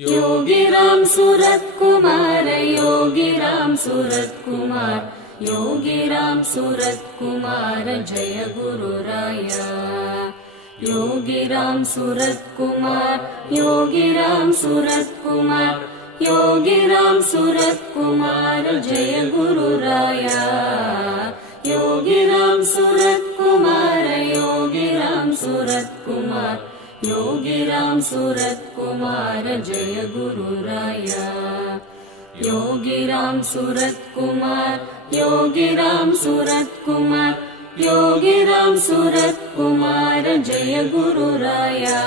Yogiram Surat Kumar, Yogiram Surat Kumar, Yogiram Surat Kumar Jai गुरुराया। Yogiram Surat Kumar, Yogiram Surat Kumar, Yogiram Surat Kumar Jai गुरुराया। Yogiram Surat Kumar, Yogiram Surat Kumar, Yogiram Surat Kumar Jai गुरुराया। Yogiram Surat Kumar, Yogiram Surat Kumar, Yogiram Surat Kumar Jai गुरुराया।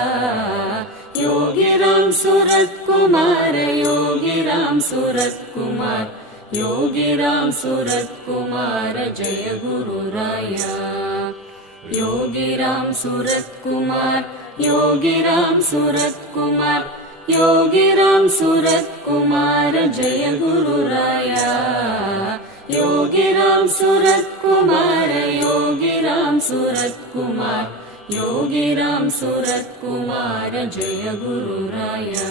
Yogiram Surat Kumar, Yogiram Surat Kumar, Yogiram Surat Kumar Jai गुरुराया। Yogiram Surat Kumar, Yogiram Surat Kumar, Yogiram Surat Kumar Jai गुरुराया। Yogiram Surat Kumar, Yogiram Surat Kumar, Yogiram Surat Kumar Jai गुरुराया।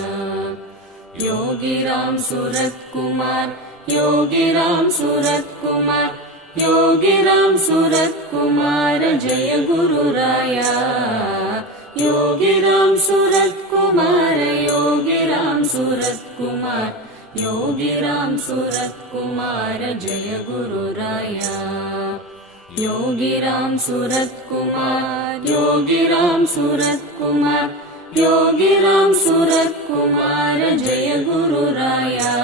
Yogiram Surat Kumar, Yogiram Surat Kumar, Yogiram Surat Kumar Jai गुरुराया। Yogiram Surat Kumar, Yogiram Surat Kumar, Yogiram Surat Kumar Jai गुरुराया। Yogiram Surat Kumar, Yogiram Surat Kumar, Yogiram Surat Kumar Jai गुरुराया।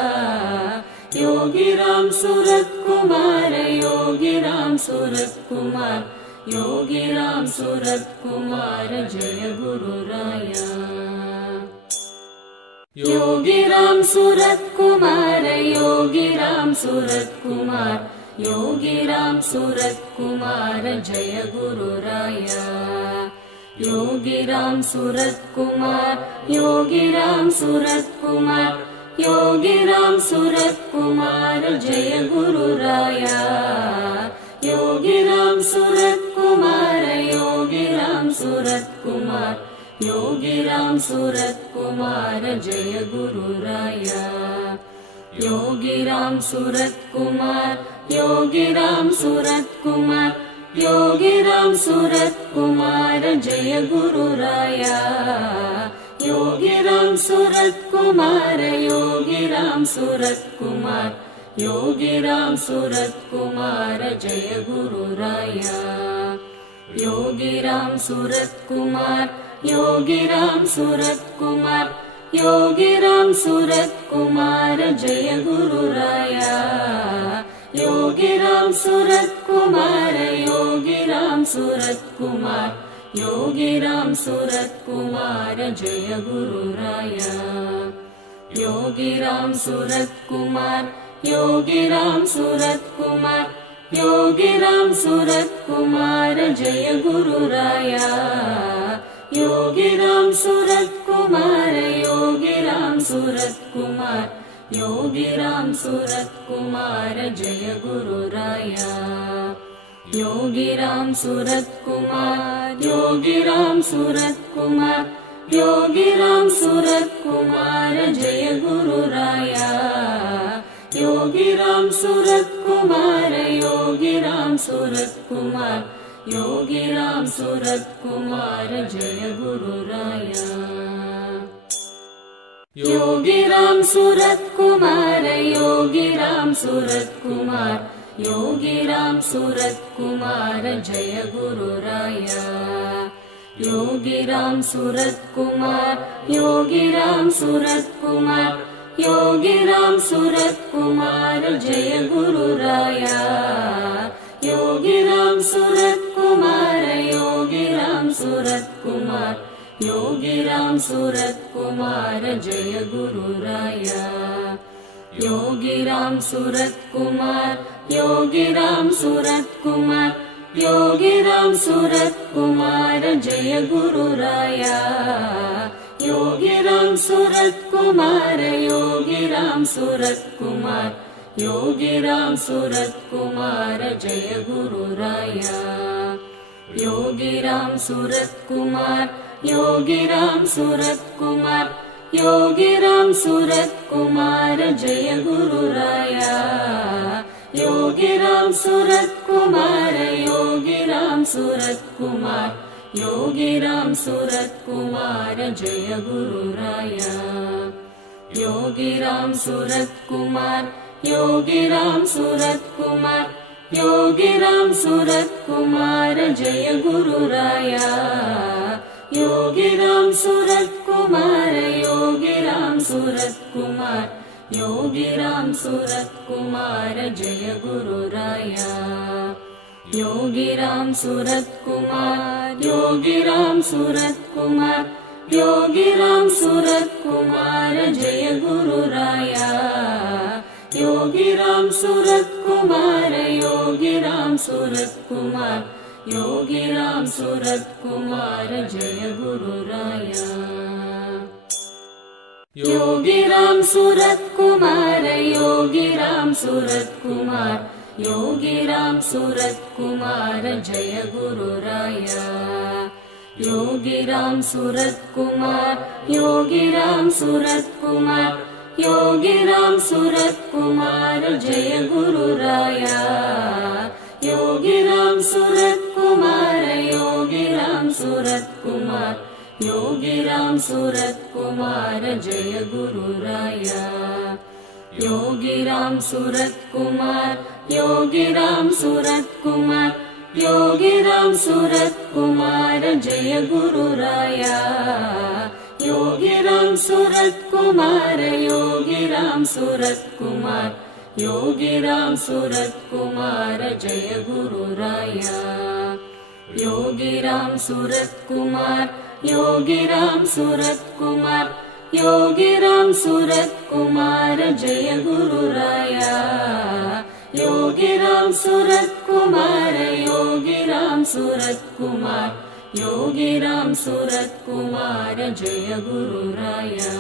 Yogiram Surat Kumar, Yogiram Surat Kumar, Yogiram Surat Kumar Jai गुरुराया। Yogiram Surat Kumar, Yogiram Surat Kumar, Yogiram Surat Kumar Jai गुरुराया। Yogiram Surat Kumar, Yogiram Surat Kumar, Yogiram Surat Kumar Jai गुरुराया। Yogiram Surat Kumar, Yogiram Surat Kumar, Yogiram Surat Kumar Jai गुरुराया। Yogiram Surat Kumar, Yogiram Surat Kumar, Yogiram Surat Kumar Jai गुरुराया। Yogiram Surat Kumar, Yogiram Surat Kumar, Yogiram Surat Kumar Jai गुरुराया। Yogiram Surat Kumar, Yogiram Surat Kumar, Yogiram Surat Kumar Jai गुरुराया। Yogiram Surat Kumar, Yogiram Surat Kumar, Yogiram Surat Kumar Jai गुरुराया। Yogiram Surat Kumar, Yogiram Surat Kumar, Yogiram Surat Kumar Jai गुरुराया। Yogiram Surat Kumar, Yogiram Surat Kumar, Yogiram Surat Kumar Jai गुरुराया। Yogiram Surat Kumar, Yogiram Surat Kumar, Yogiram Surat Kumar Jai गुरुराया। Yogiram Surat Kumar, Yogiram Surat Kumar, Yogiram Surat Kumar Jai गुरुराया। Yogiram Surat Kumar, Yogiram Surat Kumar, Yogiram Surat Kumar Jai गुरुराया। Yogiram Surat Kumar, Yogiram Surat Kumar, Yogiram Surat Kumar Jai गुरुराया। Yogiram Surat Kumar, Yogiram Surat Kumar, Yogiram Surat Kumar Jai गुरुराया। Yogiram Surat Kumar, Yogiram Surat Kumar, Yogiram Surat Kumar Jai गुरुराया। Yogiram Surat Kumar, Yogiram Surat Kumar, Yogiram Surat Kumar Jai गुरुराया। Yogiram Surat Kumar, Yogiram Surat Kumar, Yogiram Surat Kumar Jai गुरुराया Yogiram Surat Kumar Yogiram Surat Kumar Yogiram Surat Kumar Jai गुरुराया Yogiram Surat Kumar Yogiram Surat Kumar Yogiram Surat Kumar Jai गुरुराया Yogiram Surat Kumar Yogiram Surat Kumar Yogiram Surat Kumar Jai गुरुराया Yogiram Surat Kumar Yogiram Surat Kumar Yogiram Surat Kumar Jai गुरुराया Yogiram Surat Kumar Yogiram Surat Kumar Yogiram Surat Kumar Jai गुरुराया Yogiram Surat Kumar Yogiram Surat Kumar Yogiram Surat Kumar Jai गुरुराया Yogiram Surat Kumar Yogiram Surat Kumar Yogiram Surat Kumar Jai गुरुराया Yogiram Surat Kumar Yogiram Surat Kumar Yogiram Surat Kumar Jai गुरुराया Yogiram Surat Kumar Yogiram Surat Kumar Yogiram Surat Kumar Jai गुरुराया Yogiram Surat Kumar Yogiram Surat Kumar Yogiram Surat Kumar Jai गुरुराया Yogiram Surat Kumar Yogiram Surat Kumar Yogiram Surat Kumar Jai गुरुराया Yogiram Surat Kumar Yogiram Surat Kumar Yogiram Surat Kumar Jai गुरुराया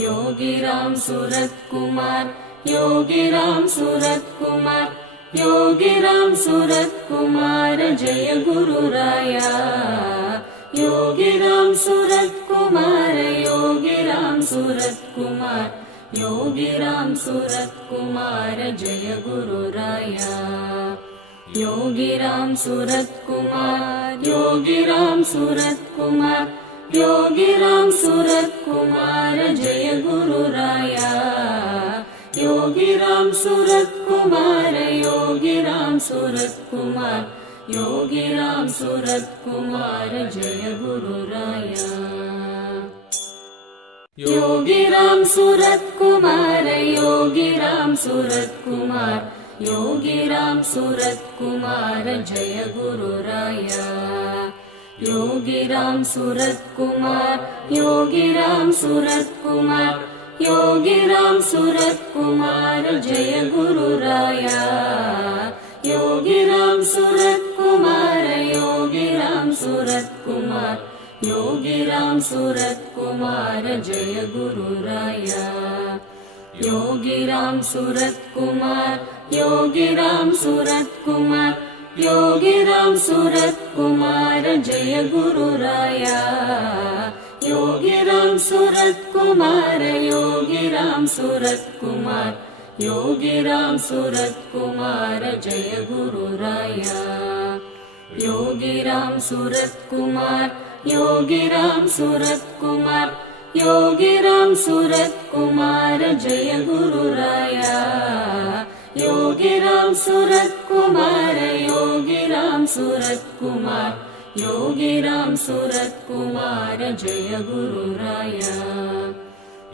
Yogiram Surat Kumar Yogiram Surat Kumar Yogiram Surat Kumar Jai गुरुराया Yogiram Surat Kumar Yogiram Surat Kumar Yogiram Surat Kumar Jai गुरुराया Yogiram Surat Kumar Yogiram Surat Kumar Yogiram Surat Kumar Jai गुरुराया Yogiram Surat Kumar Yogiram Surat Kumar Yogiram Surat Kumar Jai गुरुराया Yogiram Surat Kumar Yogiram Surat Kumar Yogiram Surat Kumar Jai गुरुराया Yogiram Surat Kumar Yogiram Surat Kumar Yogiram Surat Kumar Jai गुरुराया Yogiram Surat Kumar Yogiram Surat Kumar Yogiram Surat Kumar Jai गुरुराया Yogiram Surat Kumar Yogiram Surat Kumar Yogiram Surat Kumar Jai गुरुराया Yogiram Surat Kumar Yogiram Surat Kumar Yogiram Surat Kumar Jai गुरुराया Yogiram Surat Kumar Yogiram Surat Kumar Yogiram Surat Kumar Jai गुरुराया Yogiram Surat Kumar Yogiram Surat Kumar Yogiram Surat Kumar Jai गुरुराया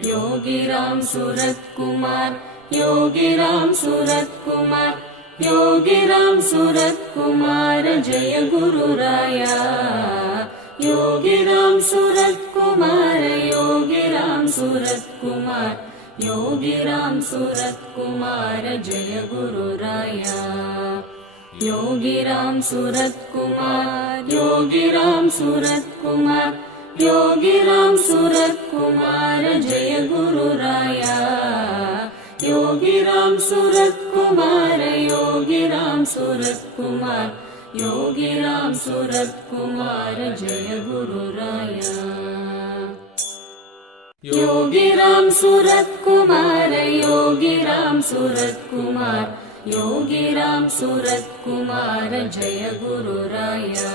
Yogiram Surat Kumar Yogiram Surat Kumar Yogiram Surat Kumar Jai गुरुराया Yogiram Surat Kumar Yogiram Surat Kumar Yogiram Surat Kumar Jai गुरुराया Yogiram Surat Kumar Yogiram Surat Kumar Yogiram Surat Kumar Jai गुरुराया Yogiram Surat Kumar Yogiram Surat Kumar Yogiram Surat Kumar Jai गुरुराया। Yogiram Surat Kumar Yogiram Surat Kumar Yogiram Surat Kumar Jai गुरुराया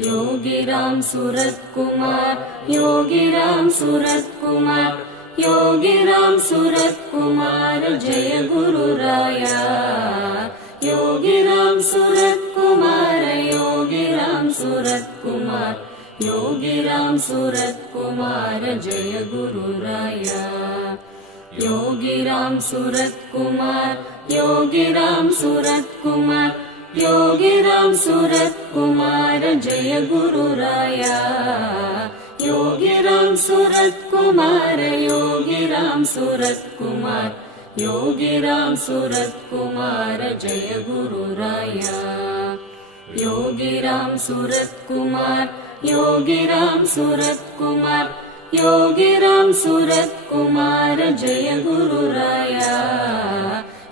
Yogiram Surat Kumar Yogiram Surat Kumar Yogiram Surat Kumar Jai गुरुराया Yogiram Surat Kumar Yogiram Surat Kumar Yogiram Surat Kumar Jai गुरुराया Yogiram Surat Kumar Yogiram Surat Kumar Yogiram Surat Kumar Jai गुरुराया Yogiram Surat Kumar Yogiram Surat Kumar Yogiram Surat Kumar Jai गुरुराया Yogiram Surat Kumar Yogiram Surat Kumar Yogiram Surat Kumar Jai गुरुराया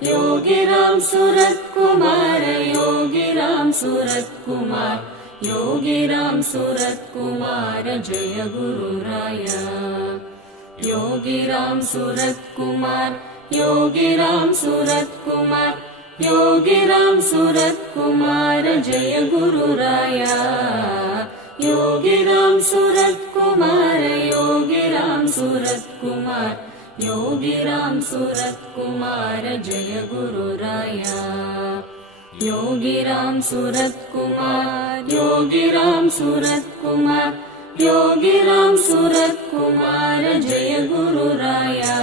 Yogiram Surat Kumar Yogiram Surat Kumar Yogiram Surat Kumar Jai गुरुराया Yogiram Surat Kumar Yogiram Surat Kumar Yogiram Surat Kumar Jai गुरुराया Yogiram Surat Kumar Yogiram Surat Kumar Yogiram Surat Kumar Jai गुरुराया Yogiram Surat Kumar Yogiram Surat Kumar Yogiram Surat Kumar Jai गुरुराया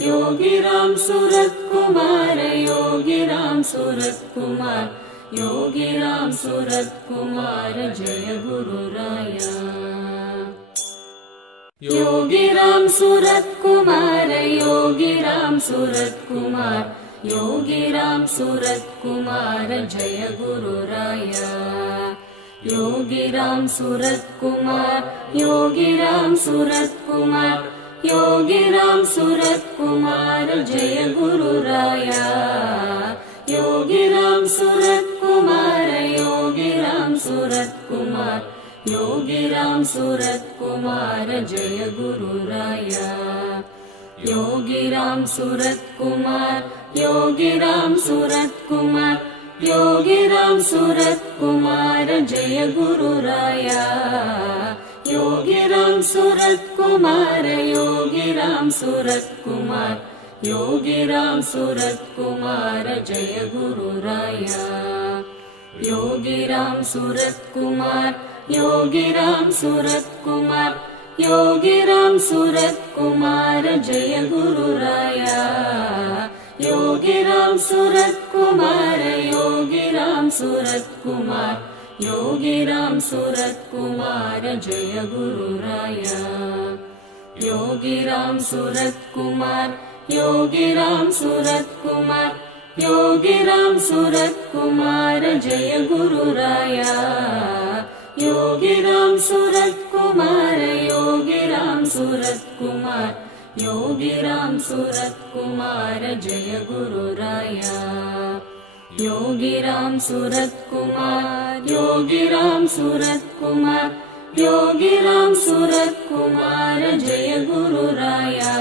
Yogiram Surat Kumar Yogiram Surat Kumar Yogiram Surat Kumar Jai गुरुराया Yogiram Surat Kumar Yogiram Surat Kumar Yogiram Surat Kumar Jai गुरुराया Yogiram Surat Kumar Yogiram Surat Kumar Yogiram Surat Kumar Jai गुरुराया Yogiram Surat Kumar Yogiram Surat Kumar Yogiram Surat Kumar Jai गुरुराया Yogiram Surat Kumar Yogiram Surat Kumar Yogiram Surat Kumar Jai गुरुराया Yogiram Surat Kumar Yogiram Surat Kumar Yogiram Surat Kumar Jai गुरुराया Yogiram Surat Kumar Yogiram Surat Kumar Yogiram Surat Kumar Jai गुरुराया Yogiram Surat Kumar Yogiram Surat Kumar Yogiram Surat Kumar Jai गुरुराया Yogiram Surat Kumar Yogiram Surat Kumar Yogiram Surat Kumar Jai गुरुराया Yogiram Surat Kumar Yogiram Surat Kumar Yogiram Surat Kumar Jai गुरुराया Yogiram Surat Kumar Yogiram Surat Kumar Yogiram Surat Kumar Jai गुरुराया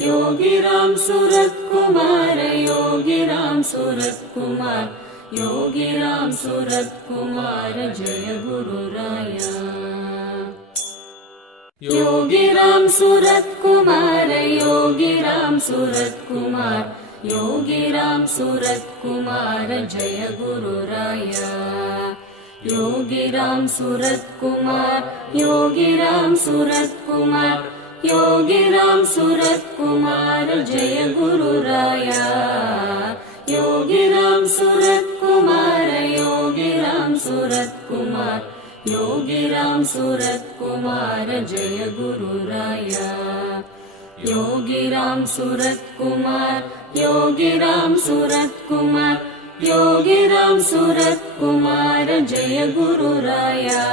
Yogiram Surat Kumar Yogiram Surat Kumar Yogiram Surat Kumar Jai गुरुराया Yogiram Surat Kumar Yogiram Surat Kumar Yogiram Surat Kumar Jai गुरुराया Yogiram Surat Kumar Yogiram Surat Kumar Yogiram Surat Kumar Jai गुरुराया Yogiram Surat Kumar Yogiram Surat Kumar Yogiram Surat Kumar Jai गुरुराया Yogiram Surat Kumar Yogiram Surat Kumar Yogiram Surat Kumar Jai गुरुराया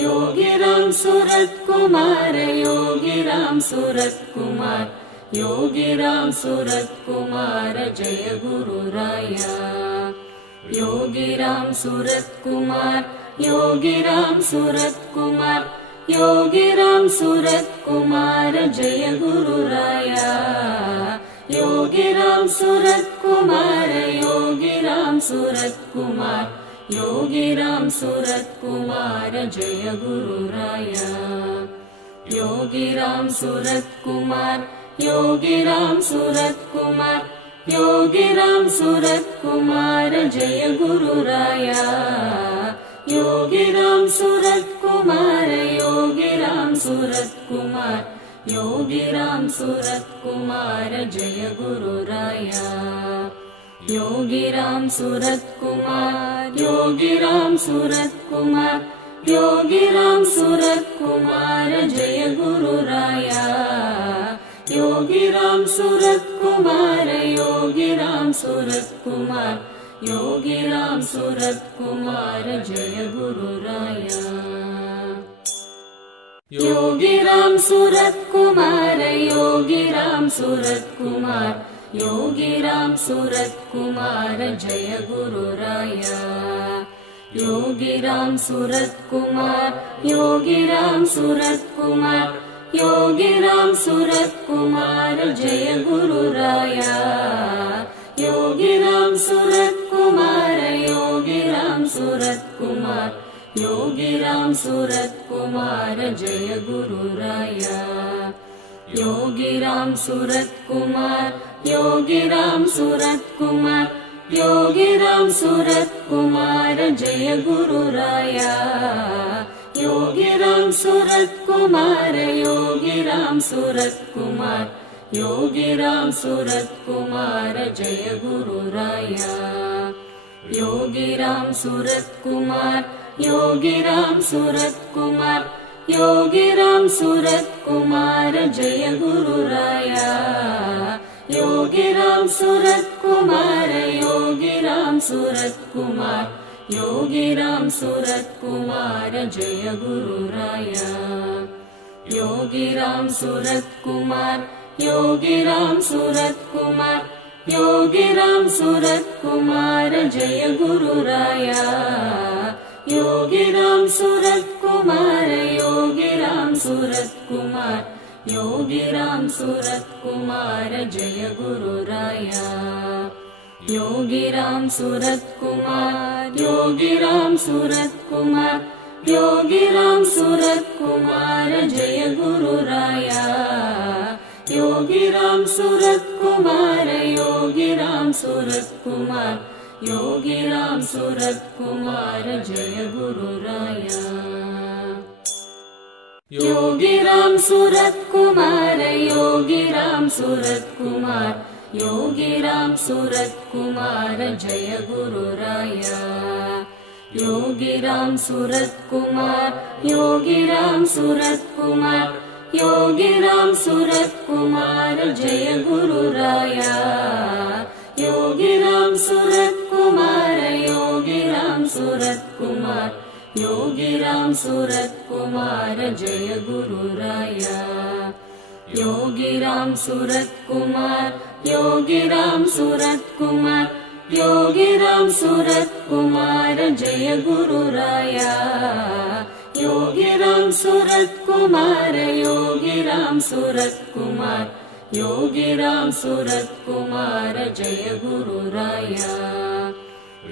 Yogiram Surat Kumar Yogiram Surat Kumar Yogiram Surat Kumar Jai गुरुराया Yogiram Surat Kumar Yogiram Surat Kumar Yogiram Surat Kumar Jai गुरुराया Yogiram Surat Kumar Yogiram Surat Kumar Yogiram Surat Kumar Jai गुरुराया Yogiram Surat Kumar Yogiram Surat Kumar Yogiram Surat Kumar Jai गुरुराया Yogiram Surat Kumar Yogiram Surat Kumar Yogiram Surat Kumar Jai गुरुराया Yogiram Surat Kumar Yogiram Surat Kumar Yogiram Surat Kumar Jai गुरुराया Yogiram Surat Kumar Yogiram Surat Kumar Yogiram Surat Kumar Jai गुरुराया Yogiram Surat Kumar Yogiram Surat Kumar Yogiram Surat Kumar Jai गुरुराया Yogiram Surat Kumar Yogiram Surat Kumar Yogiram Surat Kumar Jai गुरुराया Yogiram Surat Kumar Yogiram Surat Kumar Yogiram Surat Kumar Jai गुरुराया Yogiram Surat Kumar Yogiram Surat Kumar Yogiram Surat Kumar Jai गुरुराया Yogiram Surat Kumar Yogiram Surat Kumar Yogiram Surat Kumar Jai गुरुराया Yogiram Surat Kumar Yogiram Surat Kumar Yogiram Surat Kumar Jai गुरुराया Yogiram Surat Kumar Yogiram Surat Kumar Yogiram Surat Kumar Jai गुरुराया Yogiram Surat Kumar Yogiram Surat Kumar Yogiram Surat Kumar Jai गुरुराया Yogiram Surat Kumar Yogiram Surat Kumar Yogiram Surat Kumar Jai गुरुराया Yogiram Surat Kumar Yogiram Surat Kumar Yogiram Surat Kumar Jai गुरुराया Yogiram Surat Kumar Yogiram Surat Kumar Yogiram Surat Kumar Jai गुरुराया Yogiram Surat Kumar Yogiram Surat Kumar Yogiram Surat Kumar Jai गुरुराया Yogiram Surat Kumar Yogiram Surat Kumar Yogiram Surat Kumar Jai गुरुराया Yogiram Surat Kumar Yogiram Surat Kumar Yogiram Surat Kumar Jai गुरुराया Yogiram Surat Kumar Yogiram Surat Kumar Yogiram Surat Kumar Jai गुरुराया Yogiram Surat Kumar Yogiram Surat Kumar Yogiram Surat Kumar Jai गुरुराया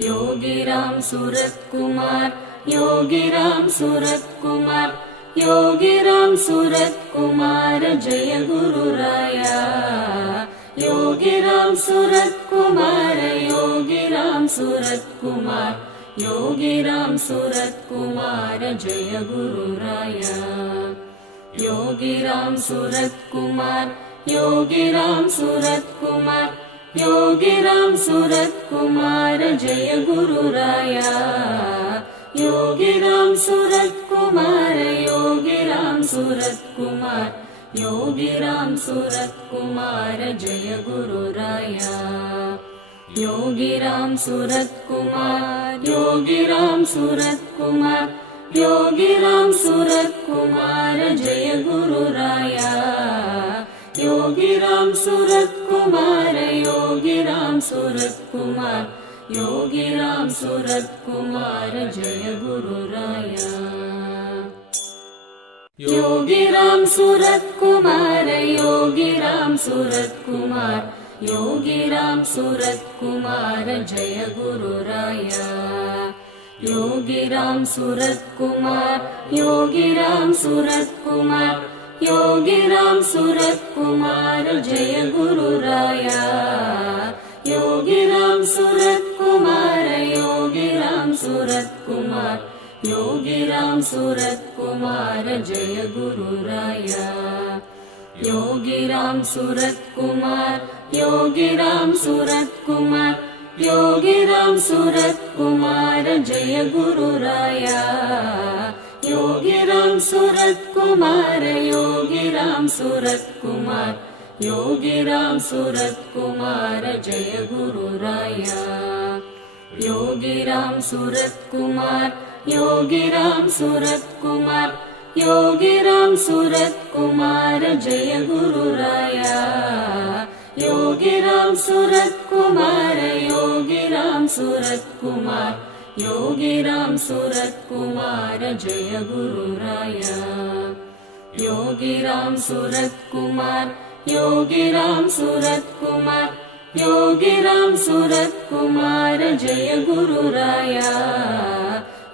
Yogiram Surat Kumar Yogiram Surat Kumar Yogiram Surat Kumar Jai गुरुराया Yogiram Surat Kumar Yogiram Surat Kumar Yogiram Surat Kumar Jai गुरुराया Yogiram Surat Kumar Yogiram Surat Kumar Yogiram Surat Kumar Jai गुरुराया Yogiram Surat Kumar Yogiram Surat Kumar Yogiram Surat Kumar Jai गुरुराया Yogiram Surat Kumar Yogiram Surat Kumar Yogiram Surat Kumar Jai गुरुराया Yogiram Surat Kumar Yogiram Surat Kumar Yogiram Surat Kumar Jai गुरुराया। Yogiram Surat Kumar Yogiram Surat Kumar Yogiram Surat Kumar Jai गुरुराया Yogiram Surat Kumar Yogiram Surat Kumar Yogiram Surat Kumar Jai गुरुराया Yogiram Surat Kumar Yogiram Surat Kumar Yogiram Surat Kumar Jai गुरुराया Yogiram Surat Kumar Yogiram Surat Kumar Yogiram Surat Kumar Jai गुरुराया Yogiram Surat Kumar Yogiram Surat Kumar Yogiram Surat Kumar Jai गुरुराया Yogiram Surat Kumar Yogiram Surat Kumar Yogiram Surat Kumar Jai गुरुराया Yogiram Surat Kumar Yogiram Surat Kumar Yogiram Surat Kumar Jai गुरुराया Yogiram Surat Kumar Yogiram Surat Kumar Yogiram Surat Kumar Jai गुरुराया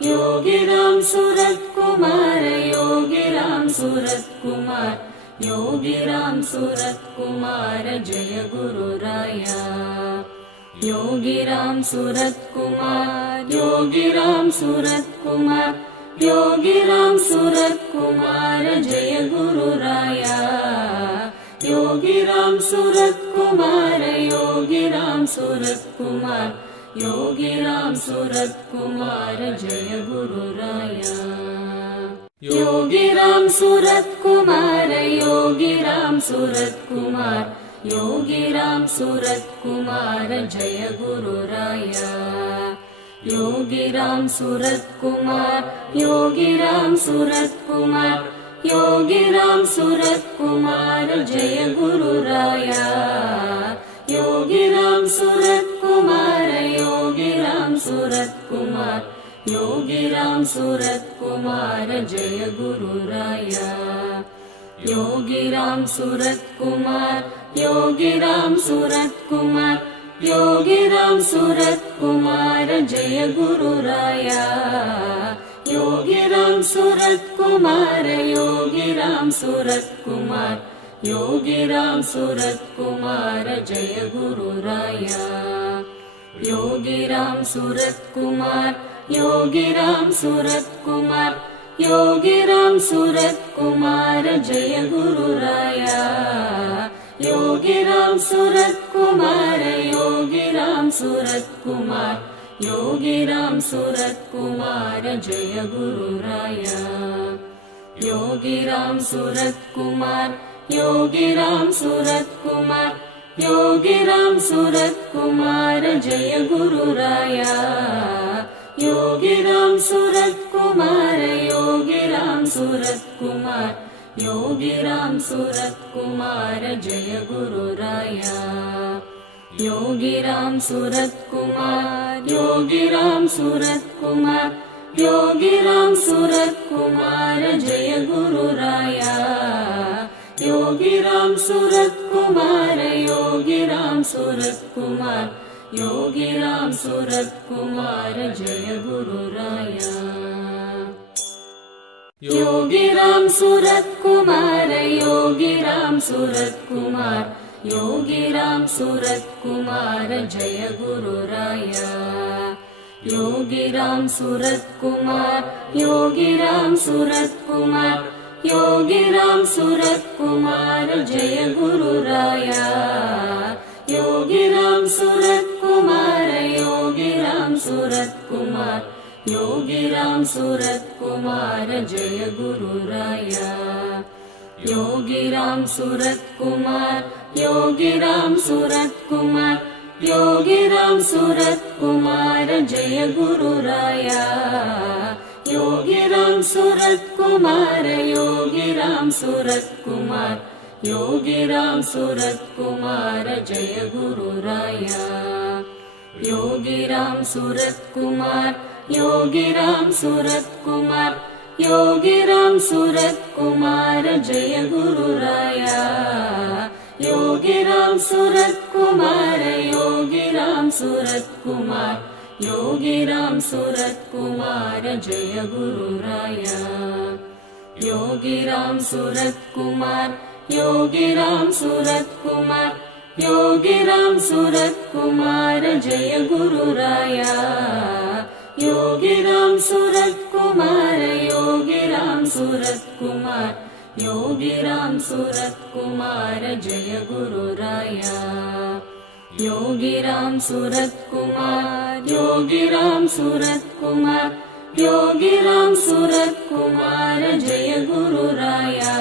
Yogiram Surat Kumar Yogiram Surat Kumar Yogiram Surat Kumar Jai गुरुराया Yogiram Surat Kumar Yogiram Surat Kumar Yogiram Surat Kumar Jai गुरुराया Yogiram Surat Kumar Yogiram Surat Kumar Yogiram Surat Kumar Jai गुरुराया Yogiram Surat Kumar Yogiram Surat Kumar Yogiram Surat Kumar Jai गुरुराया Yogiram Surat Kumar Yogiram Surat Kumar Yogiram Surat Kumar Jai गुरुराया Yogiram Surat Kumar Yogiram Surat Kumar Yogiram Surat Kumar Jai गुरुराया Yogiram Surat Kumar Yogiram Surat Kumar Yogiram Surat Kumar Jai गुरुराया Yogiram Surat Kumar Yogiram Surat Kumar Yogiram Surat Kumar Jai गुरुराया Yogiram Surat Kumar Yogiram Surat Kumar Yogiram Surat Kumar Jai गुरुराया Yogiram Surat Kumar Yogiram Surat Kumar Yogiram Surat Kumar Jai गुरुराया Yogiram Surat Kumar Yogiram Surat Kumar Yogiram Surat Kumar Jai गुरुराया Yogiram Surat Kumar Yogiram Surat Kumar Yogiram Surat Kumar Jai गुरुराया Yogiram Surat Kumar Yogiram Surat Kumar Yogiram Surat Kumar Jai गुरुराया Yogiram Surat Kumar Yogiram Surat Kumar Yogiram Surat Kumar Jai गुरुराया Yogiram Surat Kumar Yogiram Surat Kumar Yogiram Surat Kumar Jai गुरुराया Yogiram Surat Kumar Yogiram Surat Kumar Yogiram Surat Kumar Jai गुरुराया Yogiram Surat Kumar Yogiram Surat Kumar Yogiram Surat Kumar Jai गुरुराया Yogiram Surat Kumar Yogiram Surat Kumar Yogiram Surat Kumar Jai गुरुराया Yogiram Surat Kumar Yogiram Surat Kumar Yogiram Surat Kumar Jai गुरुराया Yogiram Surat Kumar Yogiram Surat Kumar Yogiram Surat Kumar Jai गुरुराया Yogiram Surat Kumar Yogiram Surat Kumar Yogiram Surat Kumar Jai गुरुराया Yogiram Surat Kumar Yogiram Surat Kumar Yogiram Surat Kumar Jai गुरुराया Yogiram Surat Kumar Yogiram Surat Kumar Yogiram Surat Kumar Jai गुरुराया Yogiram Surat Kumar Yogiram Surat Kumar Yogiram Surat Kumar Jai गुरुराया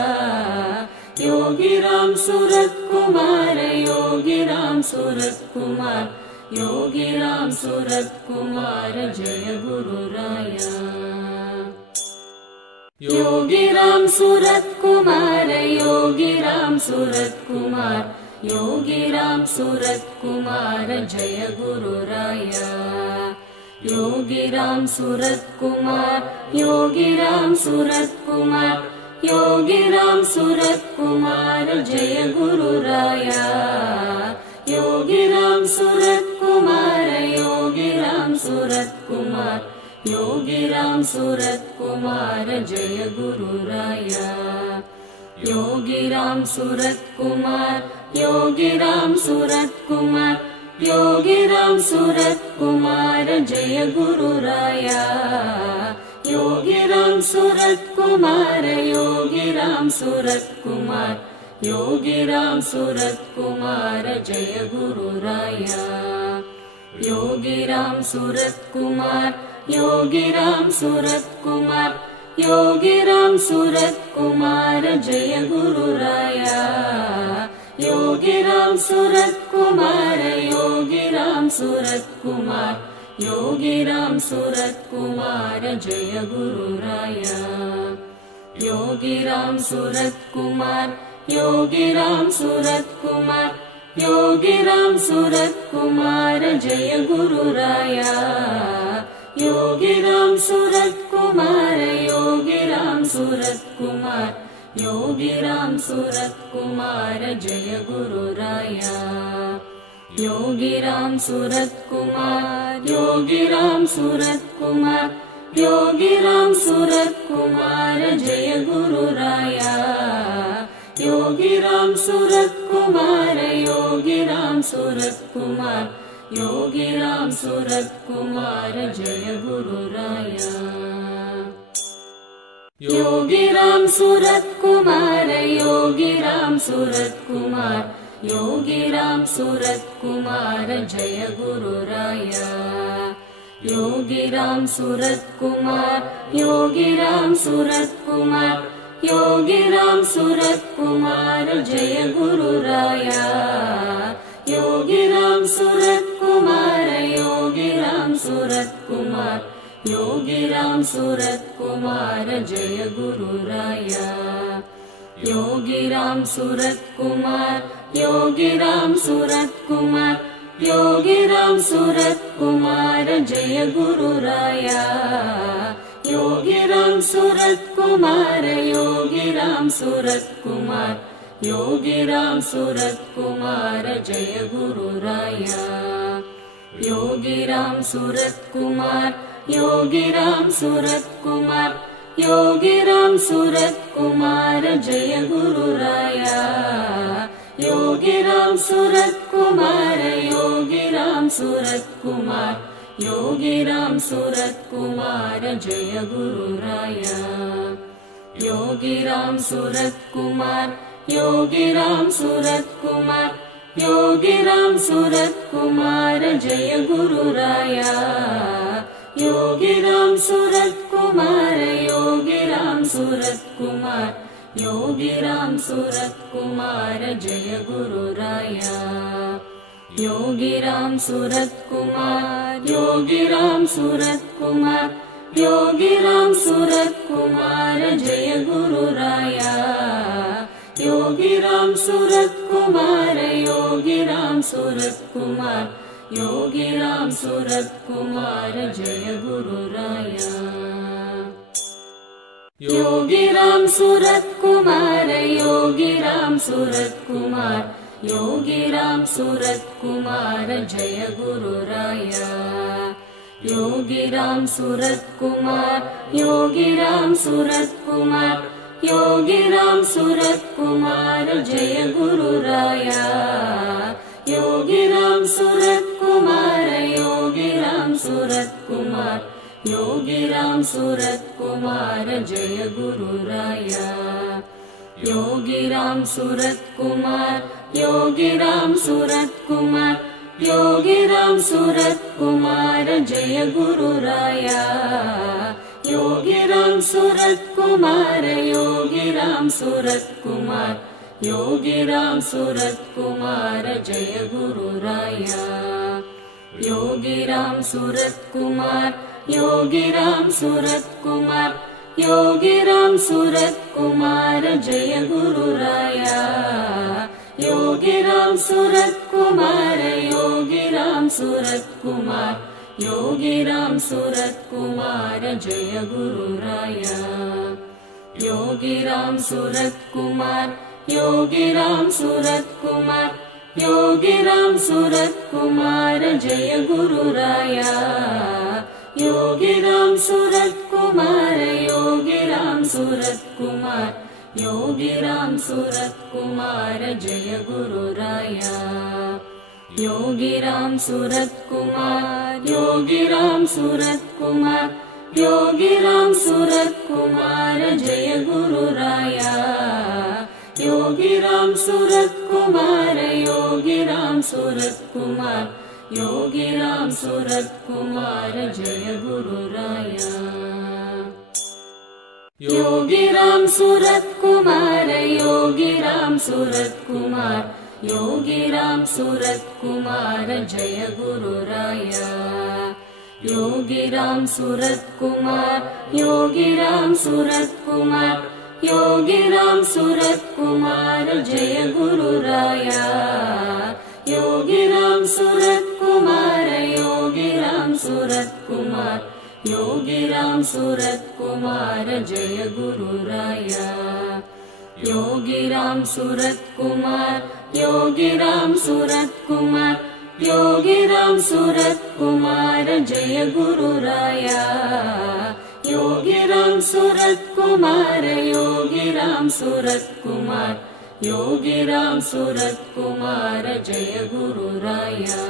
Yogiram Surat Kumar Yogiram Surat Kumar Yogiram Surat Kumar Jai गुरुराया Yogiram Surat Kumar Yogiram Surat Kumar Yogiram Surat Kumar Jai गुरुराया Yogiram Surat Kumar Yogiram Surat Kumar Yogiram Surat Kumar Jai गुरुराया Yogiram Surat Kumar Yogiram Surat Kumar Yogiram Surat Kumar Jai गुरुराया Yogiram Surat Kumar Yogiram Surat Kumar Yogiram Surat Kumar Jai गुरुराया Yogiram Surat Kumar Yogiram Surat Kumar Yogiram Surat Kumar Jai गुरुराया Yogiram Surat Kumar Yogiram Surat Kumar Yogiram Surat Kumar Jai गुरुराया Yogiram Surat Kumar Yogiram Surat Kumar Yogiram Surat Kumar Jai गुरुराया Yogiram Surat Kumar Yogiram Surat Kumar Yogiram Surat Kumar Jai गुरुराया Yogiram Surat Kumar Yogiram Surat Kumar Yogiram Surat Kumar Jai गुरुराया Yogiram Surat Kumar Yogiram Surat Kumar Yogiram Surat Kumar Jai गुरुराया Yogiram Surat Kumar Yogiram Surat Kumar Yogiram Surat Kumar Jai गुरुराया Yogiram Surat Kumar Yogiram Surat Kumar Yogiram Surat Kumar Jai गुरुराया Yogiram Surat Kumar Yogiram Surat Kumar Yogiram Surat Kumar Jai गुरुराया Yogiram Surat Kumar Yogiram Surat Kumar Yogiram Surat Kumar Jai गुरुराया Yogiram Surat Kumar Yogiram Surat Kumar Yogiram Surat Kumar Jai गुरुराया Yogiram Surat Kumar Yogiram Surat Kumar Yogiram Surat Kumar Jai गुरुराया Yogiram Surat Kumar Yogiram Surat Kumar Yogiram Surat Kumar Jai गुरुराया Yogiram Surat Kumar Yogiram Surat Kumar Yogiram Surat Kumar Jai गुरुराया Yogiram Surat Kumar Yogiram Surat Kumar Yogiram Surat Kumar Jai गुरुराया Yogiram Surat Kumar Yogiram Surat Kumar Yogiram Surat Kumar Jai गुरुराया Yogiram Surat Kumar Yogiram Surat Kumar Yogiram Surat Kumar Jai गुरुराया Yogiram Surat Kumar Yogiram Surat Kumar Yogiram Surat Kumar Jai गुरुराया। Yogiram Surat Kumar Yogiram Surat Kumar Yogiram Surat Kumar Jai गुरुराया Yogiram Surat Kumar Yogiram Surat Kumar Yogiram Surat Kumar Jai गुरुराया Yogiram Surat Kumar Yogiram Surat Kumar Yogiram Surat Kumar Jai गुरुराया Yogiram Surat Kumar Yogiram Surat Kumar Yogiram Surat Kumar Jai गुरुराया Yogiram Surat Kumar Yogiram Surat Kumar Yogiram Surat Kumar Jai गुरुराया Yogiram Surat Kumar Yogiram Surat Kumar Yogiram Surat Kumar Jai गुरुराया Yogiram Surat Kumar Yogiram Surat Kumar Yogiram Surat Kumar Jai गुरुराया Yogiram Surat Kumar Yogiram Surat Kumar Yogiram Surat Kumar Jai गुरुराया Yogiram Surat Kumar Yogiram Surat Kumar Yogiram Surat Kumar Jai गुरुराया Yogiram Surat Kumar Yogiram Surat Kumar Yogiram Surat Kumar Jai गुरुराया Yogiram Surat Kumar Yogiram Surat Kumar Yogiram Surat Kumar Jai गुरुराया Yogiram Surat Kumar Yogiram Surat Kumar Yogiram Surat Kumar Jai गुरुराया Yogiram Surat Kumar Yogiram Surat Kumar Yogiram Surat Kumar Jai गुरुराया Yogiram Surat Kumar Yogiram Surat Kumar Yogiram Surat Kumar Jai गुरुराया Yogiram Surat Kumar Yogiram Surat Kumar Yogiram Surat Kumar Jai गुरुराया Yogiram Surat Kumar Yogiram Surat Kumar Yogiram Surat Kumar Jai गुरुराया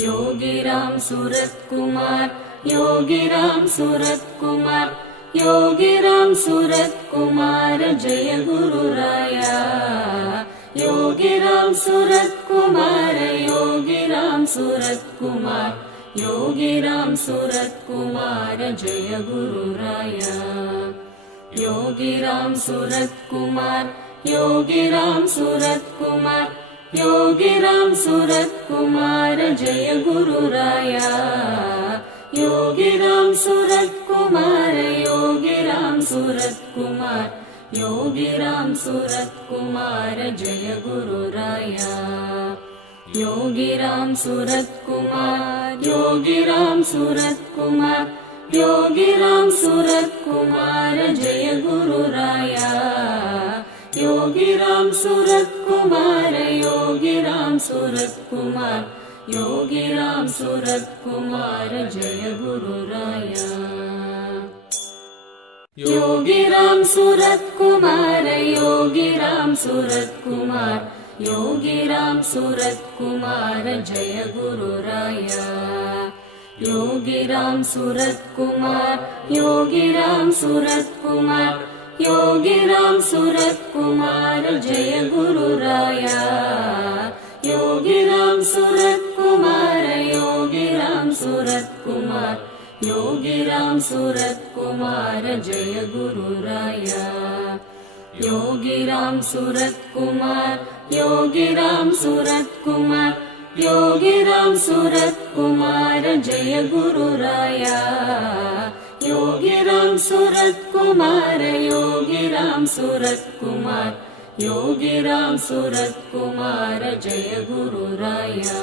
Yogiram Surat Kumar Yogiram Surat Kumar Yogiram Surat Kumar Jai गुरुराया Yogiram Surat Kumar Yogiram Surat Kumar Yogiram Surat Kumar Jai गुरुराया Yogiram Surat Kumar Yogiram Surat Kumar Yogiram Surat Kumar Jai गुरुराया Yogiram Surat Kumar Yogiram Surat Kumar Yogiram Surat Kumar Jai गुरुराया Yogiram Surat Kumar Yogiram Surat Kumar Yogiram Surat Kumar Jai गुरुराया Yogiram Surat Kumar Yogiram Surat Kumar Yogiram Surat Kumar Jai गुरुराया Yogiram Surat Kumar Yogiram Surat Kumar Yogiram Surat Kumar Jai गुरुराया Yogiram Surat Kumar Yogiram Surat Kumar Yogiram Surat Kumar Jai गुरुराया Yogiram Surat Kumar Yogiram Surat Kumar Yogiram Surat Kumar Jai गुरुराया Yogiram Surat Kumar Yogiram Surat Kumar Yogiram Surat Kumar Jai गुरुराया Yogiram Surat Kumar Yogiram Surat Kumar Yogiram Surat Kumar Jai गुरुराया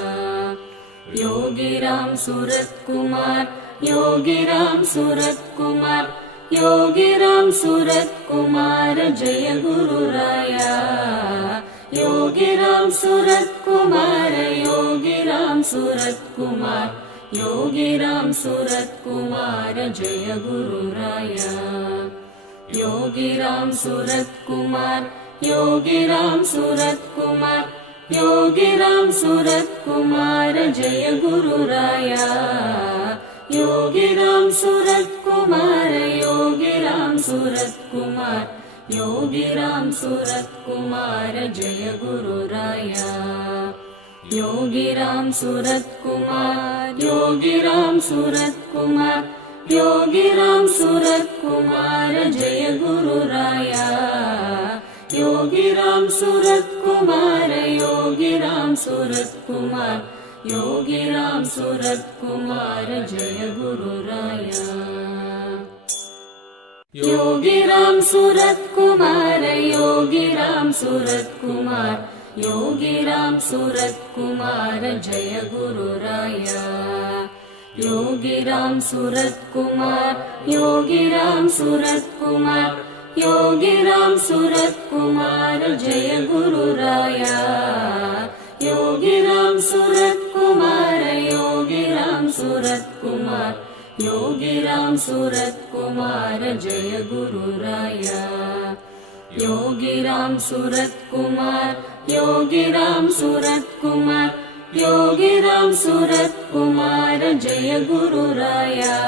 Yogiram Surat Kumar Yogiram Surat Kumar Yogiram Surat Kumar Jai गुरुराया Yogiram Surat Kumar Yogiram Surat Kumar Yogiram Surat Kumar Jai गुरुराया Yogiram Surat Kumar Yogiram Surat Kumar Yogiram Surat Kumar Jai गुरुराया Yogiram Surat Kumar Yogiram Surat Kumar Yogiram Surat Kumar Jai गुरुराया Yogiram Surat Kumar Yogiram Surat Kumar Yogiram Surat Kumar Jai गुरुराया Yogiram Surat Kumar Yogiram Surat Kumar Yogiram Surat Kumar Jai गुरुराया Yogiram Surat Kumar Yogiram Surat Kumar Yogiram Surat Kumar Jai गुरुराया Yogiram Surat Kumar Yogiram Surat Kumar Yogiram Surat Kumar Jai गुरुराया Yogiram Surat Kumar Yogiram Surat Kumar Yogiram Surat Kumar Jai गुरुराया Yogiram Surat Kumar Yogiram Surat Kumar Yogiram Surat Kumar Jai गुरुराया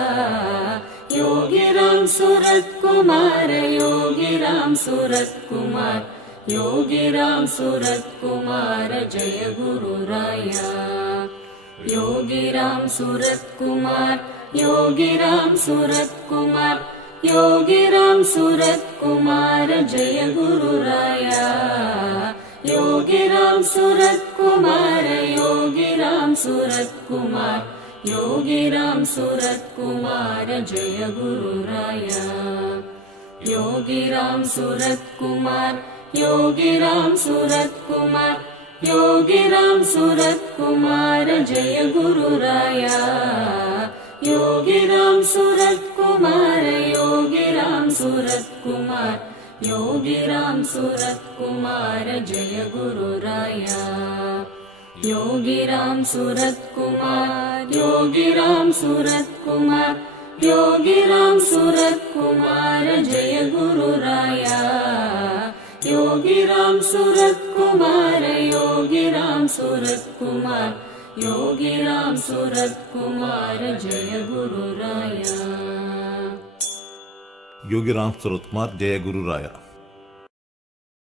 Yogiram Surat Kumar Yogiram Surat Kumar Yogiram Surat Kumar Jai गुरुराया Yogiram Surat Kumar Yogiram Surat Kumar Yogiram Surat Kumar Jai गुरुराया Yogiram Surat Kumar Yogiram Surat Kumar Yogiram Surat Kumar Jai गुरुराया Yogiram Surat Kumar Yogiram Surat Kumar Yogiram Surat Kumar Jai गुरुराया Yogiram Surat Kumar Yogiram Surat Kumar Yogiram Surat Kumar Jai गुरुराया Yogiram Surat Kumar Yogiram Surat Kumar Yogiram Surat Kumar Jai गुरुराया Yogiram Surat Kumar Yogiram Surat Kumar Yogiram Surat Kumar Jai गुरुराया Yogiram Surat Kumar Jai गुरुराया।